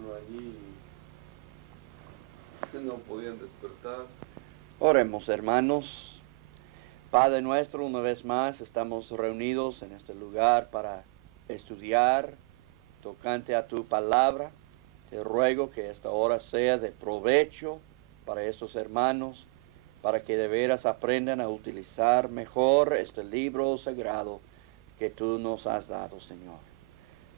estaban allí que no podían despertar. Oremos, hermanos. Padre nuestro, una vez más estamos reunidos en este lugar para estudiar tocante a tu palabra. Te ruego que esta hora sea de provecho para estos hermanos, para que de veras aprendan a utilizar mejor este libro sagrado que tú nos has dado, Señor.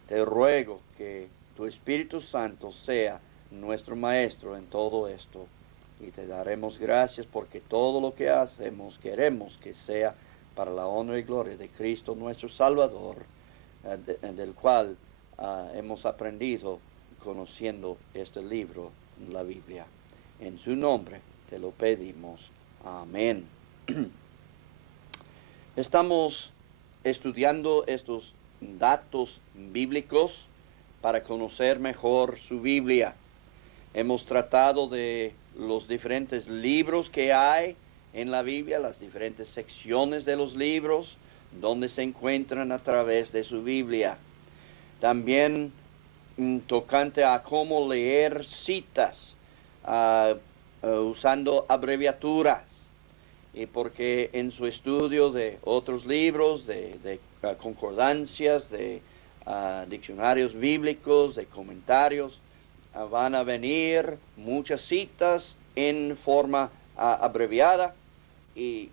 Te ruego que tu Espíritu Santo sea nuestro Maestro en todo esto. Y te daremos gracias porque todo lo que hacemos queremos que sea para la honra y gloria de Cristo nuestro Salvador, del cual hemos aprendido conociendo este libro, la Biblia. En su nombre te lo pedimos. Amén. Estamos estudiando estos datos bíblicos para conocer mejor su Biblia. Hemos tratado de los diferentes libros que hay en la Biblia, las diferentes secciones de los libros, donde se encuentran a través de su Biblia. También tocante a cómo leer citas, usando abreviaturas. Y porque en su estudio de otros libros, de concordancias, de diccionarios bíblicos, de comentarios, van a venir muchas citas en forma abreviada y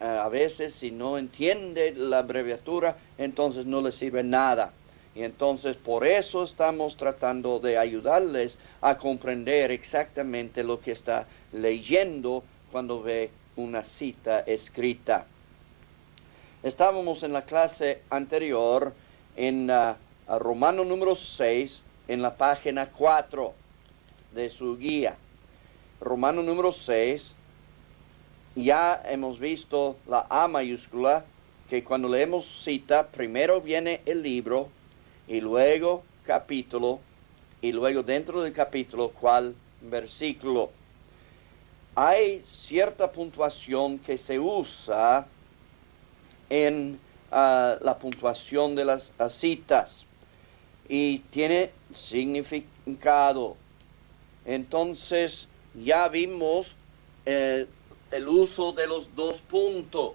a veces si no entiende la abreviatura, entonces no le sirve nada. Y entonces por eso estamos tratando de ayudarles a comprender exactamente lo que está leyendo cuando ve una cita escrita. Estábamos en la clase anterior en Romano número 6, en la página 4 de su guía. Romano número 6, ya hemos visto la A mayúscula, que cuando leemos cita, primero viene el libro, y luego capítulo, y luego dentro del capítulo, ¿cuál versículo? Hay cierta puntuación que se usa en la puntuación de las citas y tiene significado. Entonces ya vimos el uso de los dos puntos.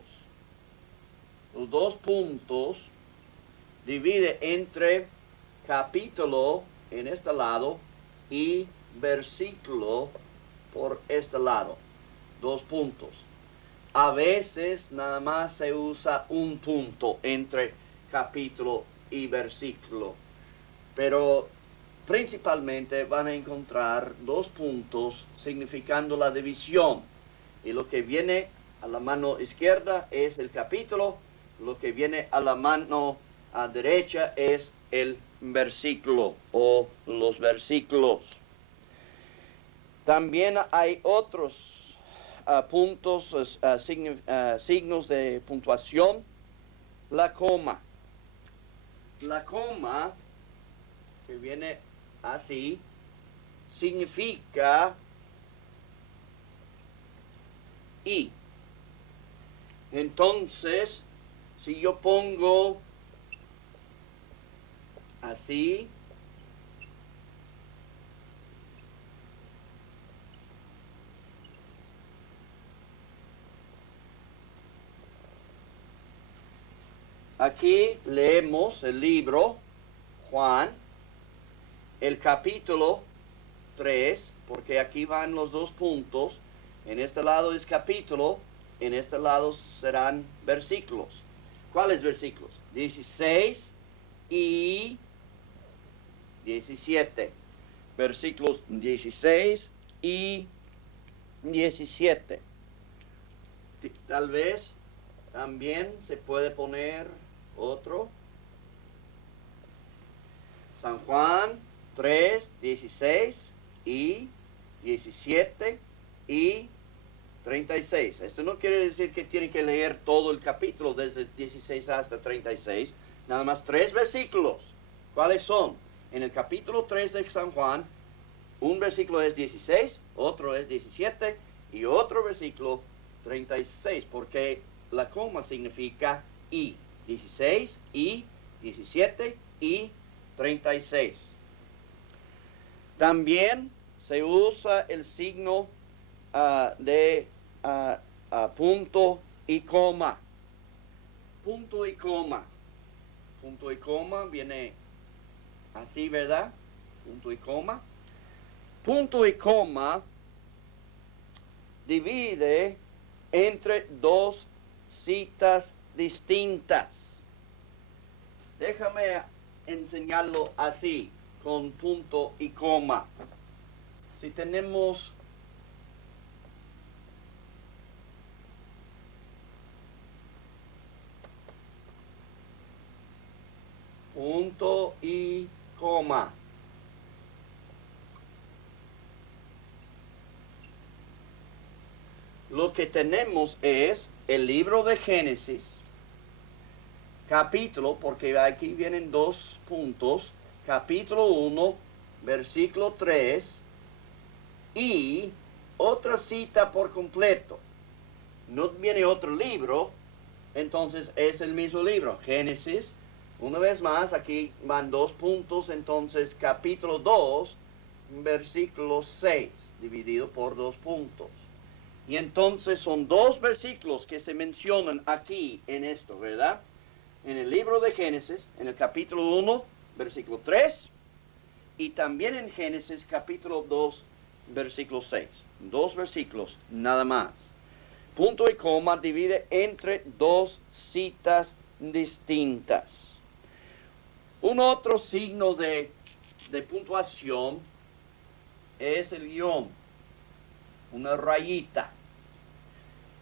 Los dos puntos divide entre capítulo en este lado y versículo por este lado. Dos puntos. A veces nada más se usa un punto entre capítulo y versículo, pero principalmente van a encontrar dos puntos significando la división. Y lo que viene a la mano izquierda es el capítulo, lo que viene a la mano derecha es el versículo o los versículos. También hay otros puntos, signos de puntuación. La coma. La coma, que viene así, significa y. Entonces, si yo pongo así, aquí leemos el libro Juan, el capítulo 3, porque aquí van los dos puntos. En este lado es capítulo, en este lado serán versículos. ¿Cuáles versículos? 16 y 17. Versículos 16 y 17. Tal vez también se puede poner otro. San Juan 3, 16 y 17 y 36. Esto no quiere decir que tienen que leer todo el capítulo desde 16 hasta 36. Nada más 3 versículos. ¿Cuáles son? En el capítulo 3 de San Juan, un versículo es 16, otro es 17 y otro versículo 36, porque la coma significa y. 16 y 17 y 36. También se usa el signo de punto y coma. Punto y coma. Punto y coma viene así, ¿verdad? Punto y coma. Punto y coma divide entre dos citas distintas. Déjame enseñarlo así, con punto y coma. Si tenemos punto y coma, lo que tenemos es el libro de Génesis, capítulo, porque aquí vienen dos puntos, capítulo 1, versículo 3, y otra cita por completo. No viene otro libro, entonces es el mismo libro, Génesis. Una vez más, aquí van dos puntos, entonces capítulo 2, versículo 6, dividido por dos puntos. Y entonces son dos versículos que se mencionan aquí en esto, ¿verdad? En el libro de Génesis, en el capítulo 1, versículo 3, y también en Génesis capítulo 2, versículo 6. Dos versículos, nada más. Punto y coma divide entre dos citas distintas. Un otro signo de puntuación es el guión, una rayita.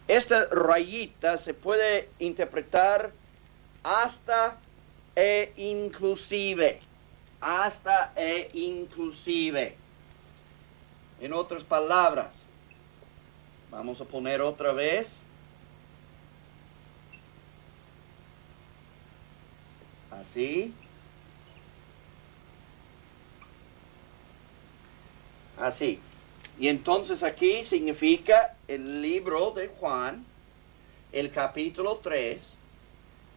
Esta rayita se puede interpretar hasta e inclusive. Hasta e inclusive. En otras palabras, vamos a poner otra vez. Así. Así. Y entonces aquí significa el libro de Juan, el capítulo 3,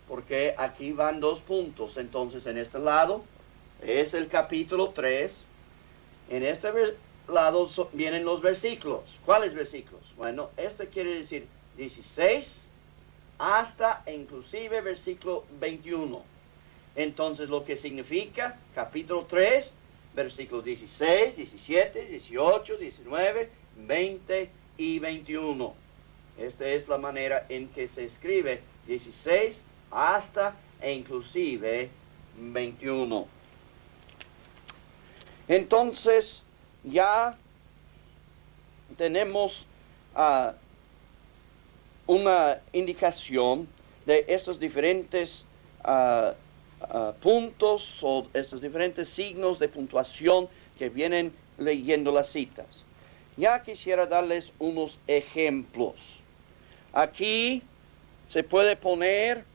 porque aquí van dos puntos. Entonces en este lado es el capítulo 3. En este lado vienen los versículos. ¿Cuáles versículos? Bueno, este quiere decir 16 hasta inclusive versículo 21. Entonces lo que significa capítulo 3, versículos 16, 17, 18, 19, 20 y 21. Esta es la manera en que se escribe 16 hasta e inclusive 21. Entonces ya tenemos una indicación de estos diferentes puntos o estos diferentes signos de puntuación que vienen leyendo las citas. Ya quisiera darles unos ejemplos. Aquí se puede poner,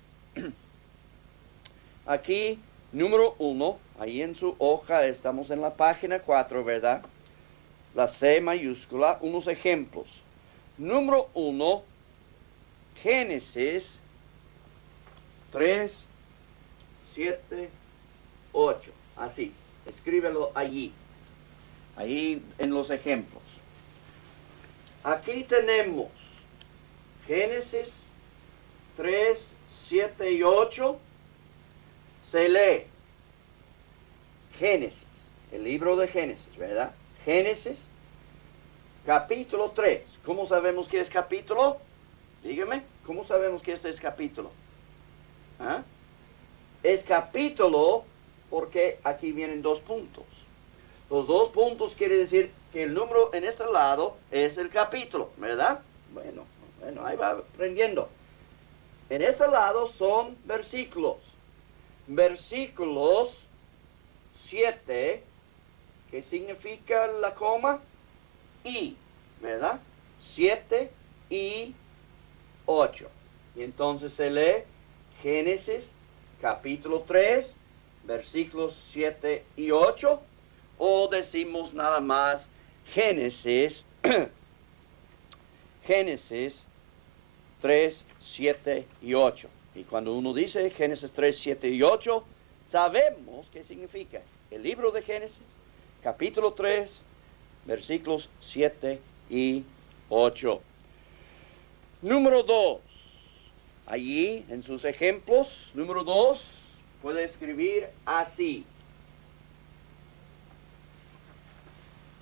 aquí, número 1, ahí en su hoja, estamos en la página 4, ¿verdad? La C mayúscula, unos ejemplos. Número 1, Génesis 3, 7, 8. Así, escríbelo allí. Ahí en los ejemplos. Aquí tenemos Génesis 3, 7 y 8. Se lee Génesis, el libro de Génesis, ¿verdad? Génesis, capítulo 3. ¿Cómo sabemos que es capítulo? Dígame, ¿cómo sabemos que este es capítulo? ¿Ah? Es capítulo porque aquí vienen dos puntos. Los dos puntos quiere decir que el número en este lado es el capítulo, ¿verdad? Bueno, ahí va aprendiendo. En este lado son versículos. Versículos 7, que significa la coma, y, ¿verdad? 7 y 8. Y entonces se lee Génesis capítulo 3, versículos 7 y 8, o decimos nada más Génesis, Génesis 3, 7 y 8. Y cuando uno dice Génesis 3, 7 y 8, sabemos qué significa. El libro de Génesis, capítulo 3, versículos 7 y 8. Número 2. Allí, en sus ejemplos, número 2, puede escribir así.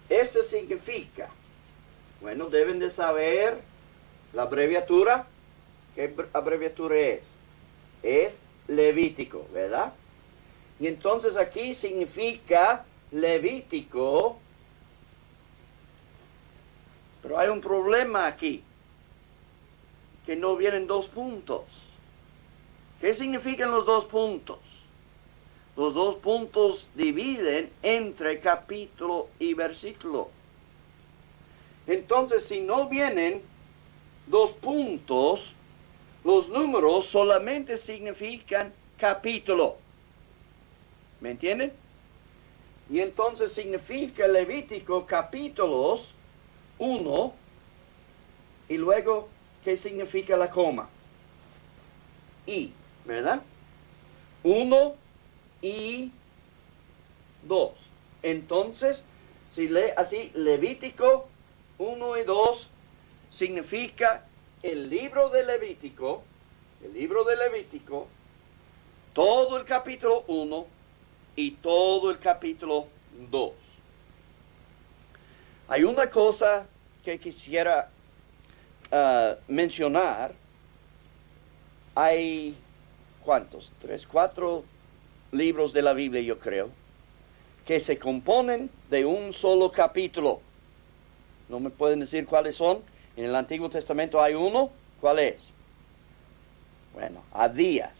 Esto significa, bueno, deben de saber la abreviatura. ¿Qué abreviatura es? Es Levítico, ¿verdad? Y entonces aquí significa Levítico, pero hay un problema aquí, que no vienen dos puntos. ¿Qué significan los dos puntos? Los dos puntos dividen entre capítulo y versículo. Entonces, si no vienen dos puntos, los números solamente significan capítulo. ¿Me entienden? Y entonces significa Levítico capítulos 1 y luego, ¿qué significa la coma? Y, ¿verdad? 1 y 2. Entonces, si lee así, Levítico 1 y 2 significa el libro de Levítico, todo el capítulo 1 y todo el capítulo 2. Hay una cosa que quisiera mencionar. Hay, ¿cuántos? 3, 4 libros de la Biblia, yo creo, que se componen de un solo capítulo. ¿No me pueden decir cuáles son? En el Antiguo Testamento hay uno. ¿Cuál es? Bueno, Abdías.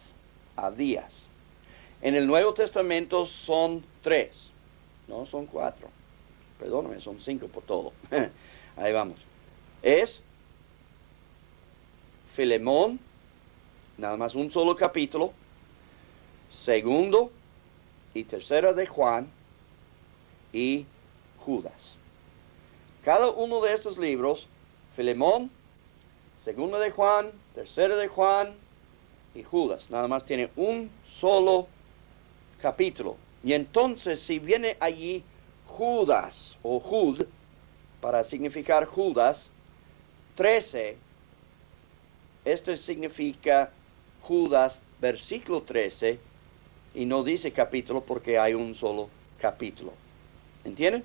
En el Nuevo Testamento son 3. No, son 4. Perdóname, son 5 por todo. Ahí vamos. Es Filemón, nada más un solo capítulo. Segundo y tercera de Juan y Judas. Cada uno de estos libros, Filemón, segunda de Juan, tercera de Juan y Judas, nada más tiene un solo capítulo. Y entonces, si viene allí Judas o Jud, para significar Judas, 13, esto significa Judas, versículo 13, y no dice capítulo porque hay un solo capítulo. ¿Entienden?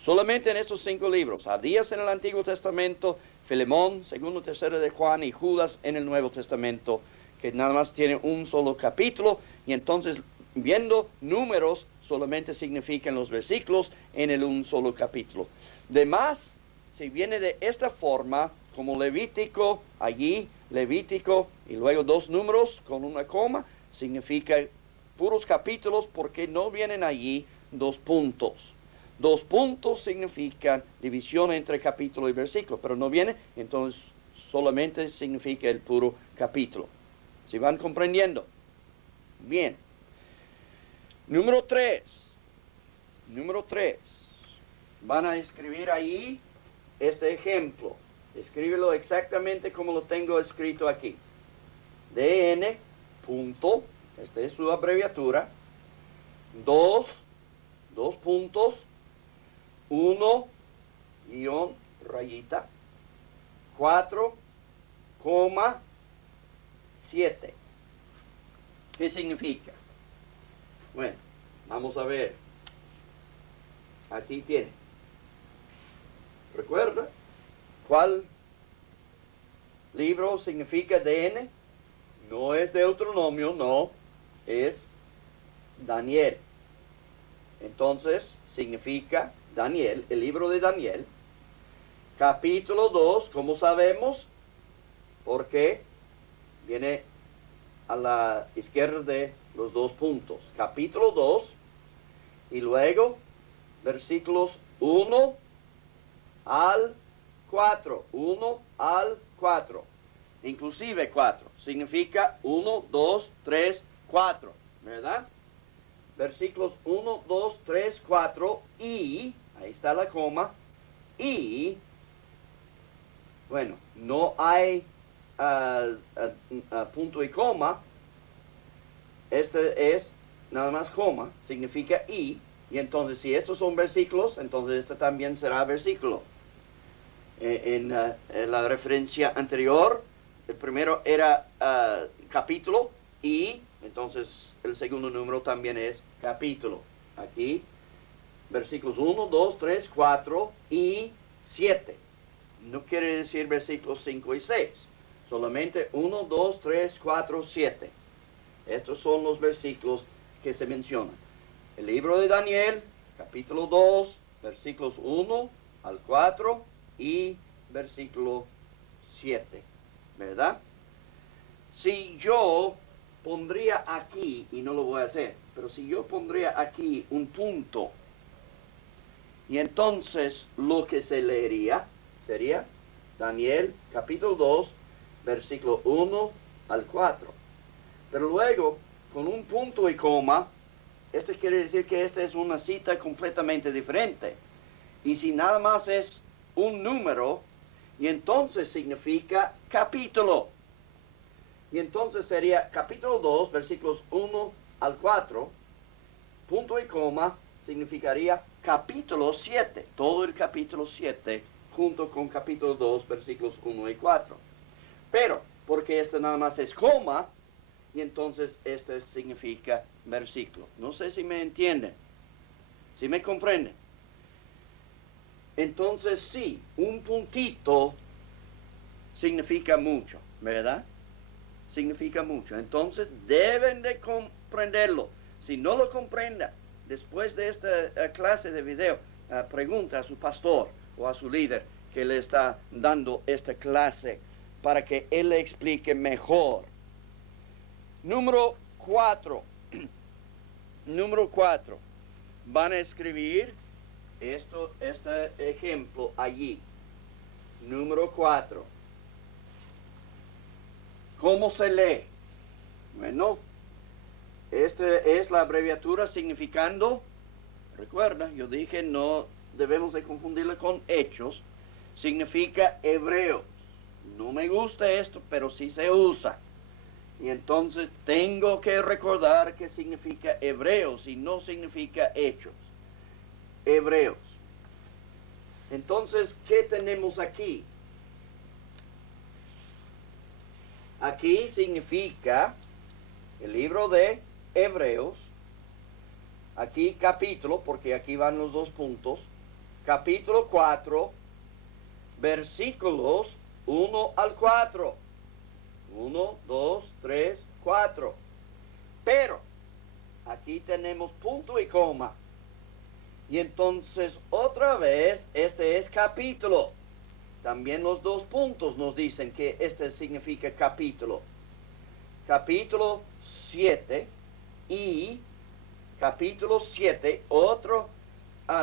Solamente en estos 5 libros, Abdías en el Antiguo Testamento, Filemón, segundo, tercero de Juan y Judas en el Nuevo Testamento, que nada más tiene un solo capítulo, y entonces viendo números solamente significan los versículos en el un solo capítulo. Demás, si viene de esta forma, como Levítico, allí Levítico y luego 2 números con una coma, significa puros capítulos porque no vienen allí 2 puntos. 2 puntos significan división entre capítulo y versículo, pero no viene, entonces solamente significa el puro capítulo. ¿Sí van comprendiendo? Bien. Número 3. Van a escribir ahí este ejemplo. Escríbelo exactamente como lo tengo escrito aquí. DN, punto, esta es su abreviatura, 2 puntos, 1, guión, rayita, 4, 7. ¿Qué significa? Bueno, vamos a ver. Aquí tiene. ¿Recuerda cuál libro significa DN? No es Deuteronomio, no, es Daniel. Entonces, significa Daniel, el libro de Daniel. Capítulo 2, ¿cómo sabemos? Porque viene a la izquierda de los 2 puntos. Capítulo 2, y luego versículos 1 al 4. 1 al 4. Inclusive 4. Significa 1, 2, 3, 4. ¿Verdad? Versículos 1, 2, 3, 4 y, ahí está la coma, y, bueno, no hay punto y coma. Este es nada más coma, significa y. Y entonces, si estos son versículos, entonces este también será versículo. En la referencia anterior, el primero era capítulo y entonces el segundo número también es capítulo. Aquí, versículos 1, 2, 3, 4 y 7. No quiere decir versículos 5 y 6. Solamente 1, 2, 3, 4, 7. Estos son los versículos que se mencionan. El libro de Daniel, capítulo 2, versículos 1 al 4 y versículo 7. ¿Verdad? Si yo pondría aquí, y no lo voy a hacer, pero si yo pondría aquí un punto, y entonces lo que se leería sería Daniel capítulo 2, versículo 1 al 4. Pero luego, con un punto y coma, esto quiere decir que esta es una cita completamente diferente. Y si nada más es un número, y entonces significa capítulo. Y entonces sería capítulo 2, versículos 1 al 4, punto y coma, significaría capítulo 7, todo el capítulo 7, junto con capítulo 2, versículos 1 y 4. Pero, porque este nada más es coma, y entonces este significa versículo. No sé si me entienden, si me comprenden. Entonces sí, un puntito significa mucho, ¿verdad? Significa mucho. Entonces deben de comprenderlo. Si no lo comprenda, después de esta clase de video, pregunta a su pastor o a su líder que le está dando esta clase para que él le explique mejor. Número 4. Número 4. Van a escribir este ejemplo allí. Número 4. ¿Cómo se lee? Bueno, esta es la abreviatura significando, recuerda, yo dije no debemos de confundirla con hechos, significa hebreos. No me gusta esto, pero sí se usa. Y entonces tengo que recordar que significa hebreos y no significa hechos. Hebreos. Entonces, ¿qué tenemos aquí? Aquí significa el libro de Hebreos, aquí capítulo, porque aquí van los dos puntos, capítulo 4, versículos 1 al 4. 1, 2, 3, 4. Pero aquí tenemos punto y coma. Y entonces otra vez este es capítulo. También los dos puntos nos dicen que este significa capítulo. Capítulo 7 y capítulo 7, otro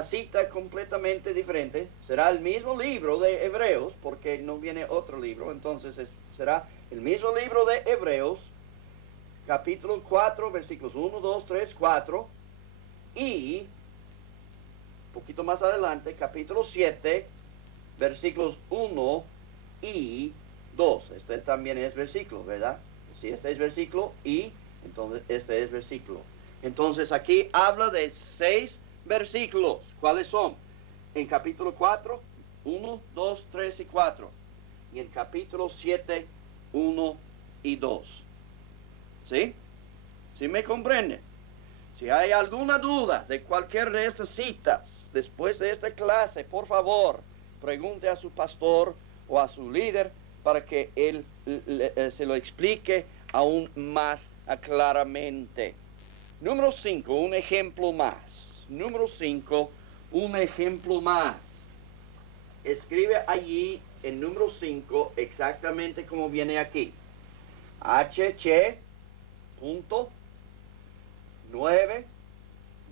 cita completamente diferente. Será el mismo libro de Hebreos, porque no viene otro libro, entonces será el mismo libro de Hebreos, capítulo 4, versículos 1, 2, 3, 4, y un poquito más adelante, capítulo 7, versículos 1 y 2. Este también es versículo, ¿verdad? Si este es versículo y entonces este es versículo. Entonces aquí habla de 6 versículos. ¿Cuáles son? En capítulo 4, 1, 2, 3 y 4. Y en capítulo 7, 1 y 2. ¿Sí? ¿Sí me comprenden? Si hay alguna duda de cualquier de estas citas, después de esta clase, por favor, pregunte a su pastor o a su líder para que él se lo explique aún más claramente. Número 5, un ejemplo más. Número 5, un ejemplo más. Escribe allí en número 5 exactamente como viene aquí. HC, punto, 9,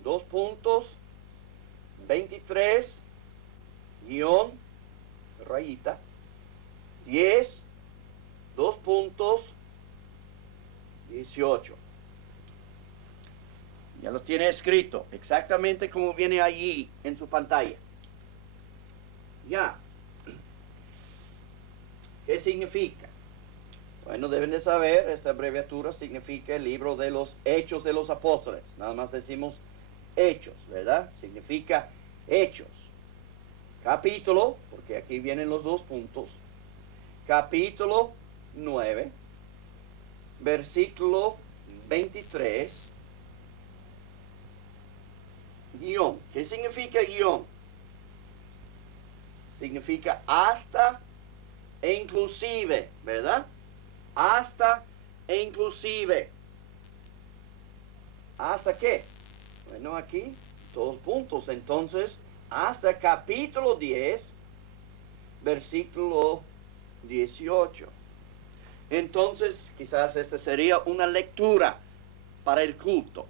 2 puntos, 23, guión, rayita, 10, 2 puntos, 18. Ya lo tiene escrito, exactamente como viene allí en su pantalla. Ya. ¿Qué significa? Bueno, deben de saber, esta abreviatura significa el libro de los Hechos de los Apóstoles. Nada más decimos hechos, ¿verdad? Significa hechos. Capítulo, porque aquí vienen los dos puntos. Capítulo 9, versículo 23, guión. ¿Qué significa guión? Significa hasta e inclusive, ¿verdad? Hasta e inclusive. ¿Hasta qué? Bueno, aquí, dos puntos. Entonces, hasta capítulo 10, versículo 18. Entonces, quizás esta sería una lectura para el culto.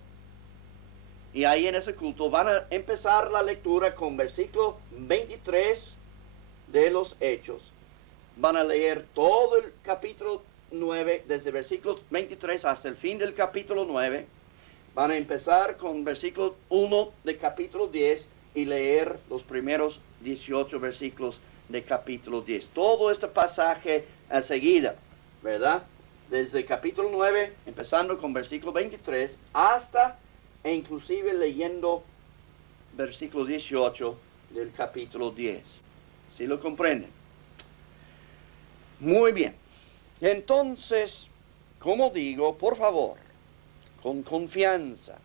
Y ahí en ese culto van a empezar la lectura con versículo 23 de los Hechos. Van a leer todo el capítulo 9, desde el versículo 23 hasta el fin del capítulo 9. Van a empezar con versículo 1 de capítulo 10 y leer los primeros 18 versículos de capítulo 10. Todo este pasaje a seguida, ¿verdad? Desde el capítulo 9, empezando con versículo 23, hasta e inclusive leyendo versículo 18 del capítulo 10. ¿Sí lo comprenden? Muy bien. Entonces, como digo, por favor, con confianza,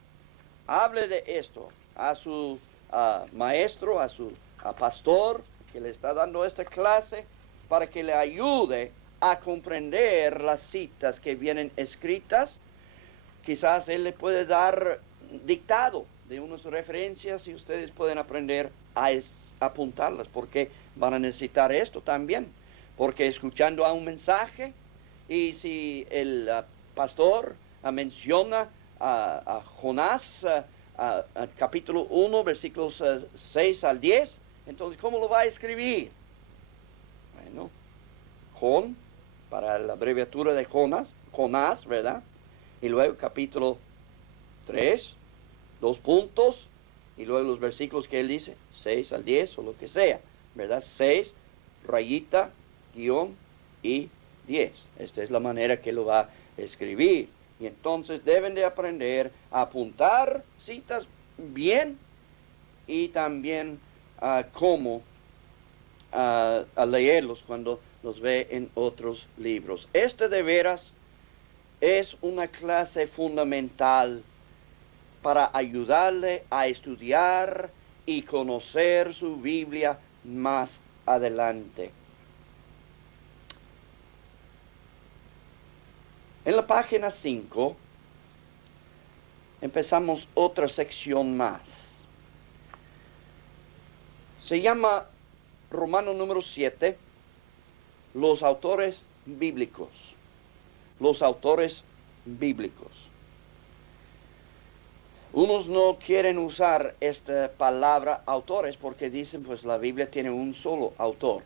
hable de esto a su maestro, a su pastor que le está dando esta clase, para que le ayude a comprender las citas que vienen escritas. Quizás él le puede dar dictado de unas referencias y ustedes pueden aprender a apuntarlas, porque van a necesitar esto también, porque escuchando a un mensaje, y si el pastor menciona a Jonás, capítulo 1, versículos 6 al 10, entonces, ¿cómo lo va a escribir? Bueno, para la abreviatura de Jonás, ¿verdad? Y luego capítulo 3, 2 puntos, y luego los versículos que él dice, 6 al 10 o lo que sea, ¿verdad? 6, rayita, guión y 10. Esta es la manera que lo va a escribir. Y entonces deben de aprender a apuntar citas bien y también cómo a leerlos cuando los ve en otros libros. Este de veras es una clase fundamental para ayudarle a estudiar y conocer su Biblia más adelante. En la página 5 empezamos otra sección más. Se llama Romano número 7, los autores bíblicos. Los autores bíblicos. Unos no quieren usar esta palabra autores porque dicen, pues la Biblia tiene un solo autor.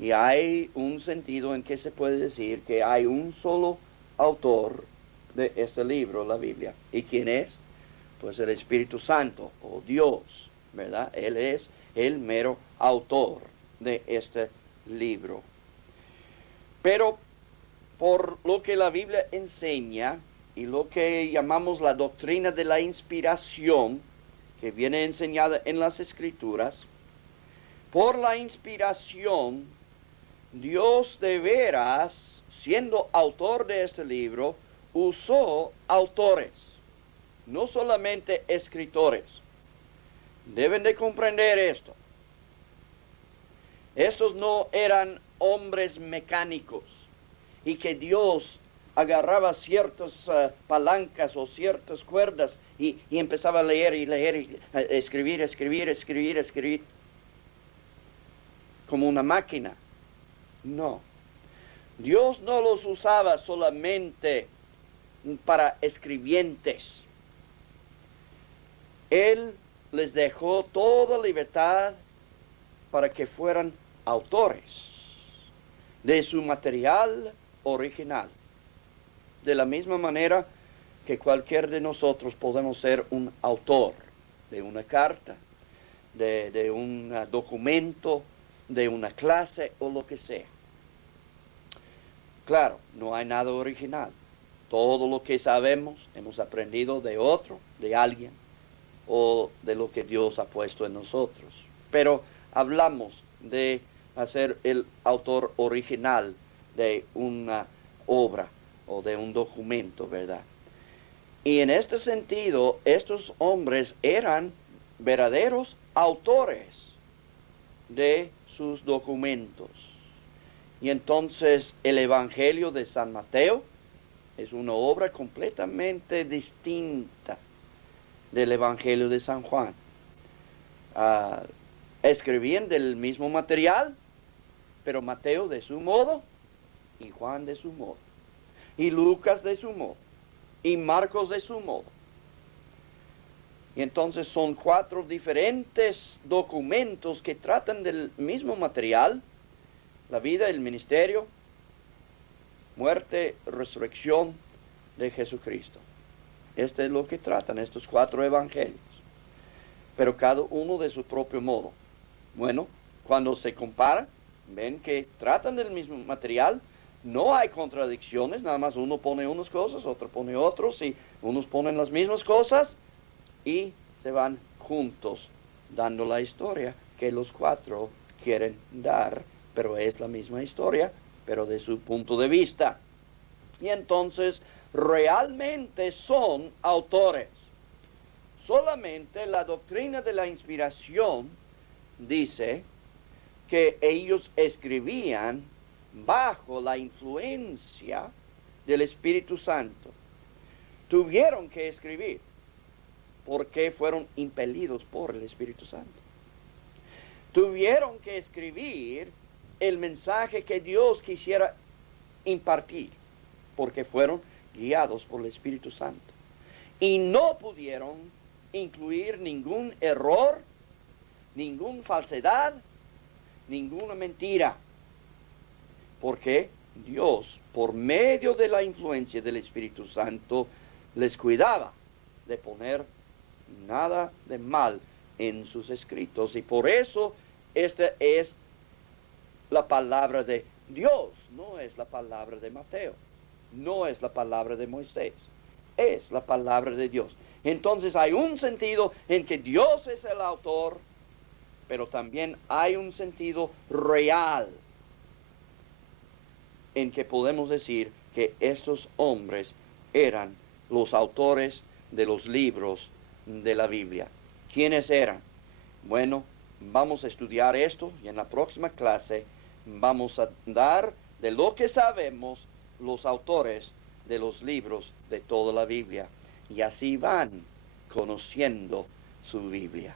Y hay un sentido en que se puede decir que hay un solo autor de este libro, la Biblia. ¿Y quién es? Pues el Espíritu Santo, o Dios, ¿verdad? Él es el mero autor de este libro. Pero por lo que la Biblia enseña y lo que llamamos la doctrina de la inspiración, que viene enseñada en las Escrituras, por la inspiración, Dios de veras, siendo autor de este libro, usó autores, no solamente escritores. Deben de comprender esto. Estos no eran hombres mecánicos y que Dios agarraba ciertas palancas o ciertas cuerdas y empezaba a leer y leer, y escribir, como una máquina. No. Dios no los usaba solamente para escribientes. Él les dejó toda libertad para que fueran autores de su material original. De la misma manera que cualquier de nosotros podemos ser un autor de una carta, de un documento, de una clase o lo que sea. Claro, no hay nada original. Todo lo que sabemos hemos aprendido de otro, de alguien. o de lo que Dios ha puesto en nosotros. Pero hablamos de hacer el autor original de una obra o de un documento, ¿verdad? Y en este sentido, estos hombres eran verdaderos autores de sus documentos. Y entonces el Evangelio de San Mateo es una obra completamente distinta del Evangelio de San Juan. Escribían del mismo material, pero Mateo de su modo y Juan de su modo, y Lucas de su modo, y Marcos de su modo. Y entonces son 4 diferentes documentos que tratan del mismo material: la vida, el ministerio, muerte, resurrección de Jesucristo. Este es lo que tratan estos 4 evangelios, pero cada uno de su propio modo. Bueno, cuando se compara, ven que tratan del mismo material, no hay contradicciones, nada más uno pone unas cosas, otro pone otros, y unos ponen las mismas cosas, y se van juntos dando la historia que los 4 quieren dar, pero es la misma historia, pero de su punto de vista. Y entonces realmente son autores. Solamente la doctrina de la inspiración dice que ellos escribían bajo la influencia del Espíritu Santo. Tuvieron que escribir porque fueron impelidos por el Espíritu Santo. Tuvieron que escribir el mensaje que Dios quisiera impartir, porque fueron guiados por el Espíritu Santo. Y no pudieron incluir ningún error, ninguna falsedad, ninguna mentira, porque Dios, por medio de la influencia del Espíritu Santo, les cuidaba de poner nada de mal en sus escritos. Y por eso esta es la palabra de Dios, no es la palabra de Mateo, no es la palabra de Moisés, es la palabra de Dios. Entonces hay un sentido en que Dios es el autor, pero también hay un sentido real en que podemos decir que estos hombres eran los autores de los libros de la Biblia. ¿Quiénes eran? Bueno, vamos a estudiar esto y en la próxima clase vamos a dar de lo que sabemos los autores de los libros de toda la Biblia. Y así van conociendo su Biblia.